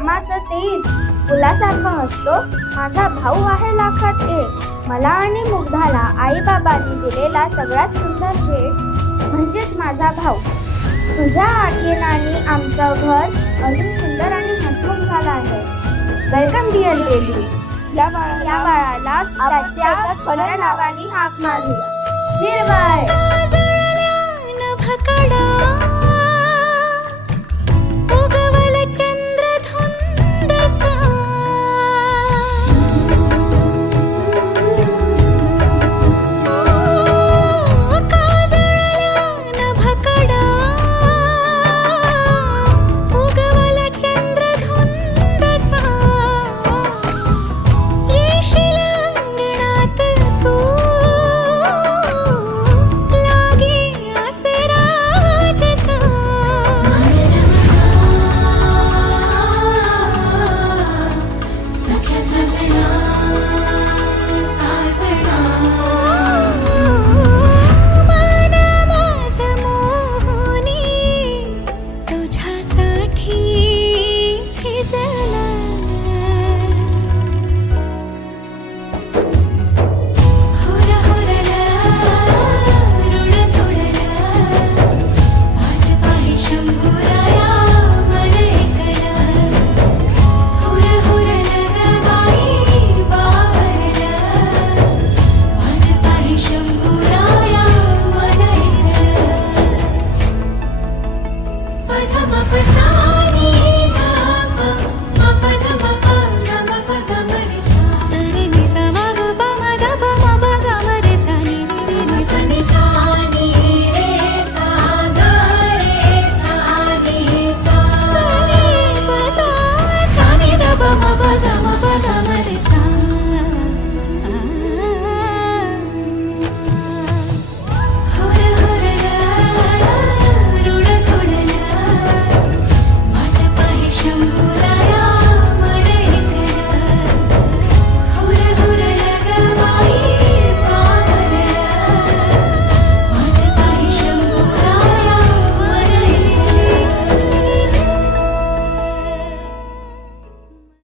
मामाचं तेज फुलासारखं हसतो. माझा भाऊ आहे लाखात एक. मला आणि मुग्धाला आईबाबांनी दिलेला सगळ्यात सुंदर भेट म्हणजेच माझा भाऊ. तुझ्या आठवणांनी आमचं घर अजून सुंदर आणि हसमुख झालं आहे. Welcome dear baby. या बाळाला त्याच्या खऱ्या नावाने हाक मारली. निर्भय. Baba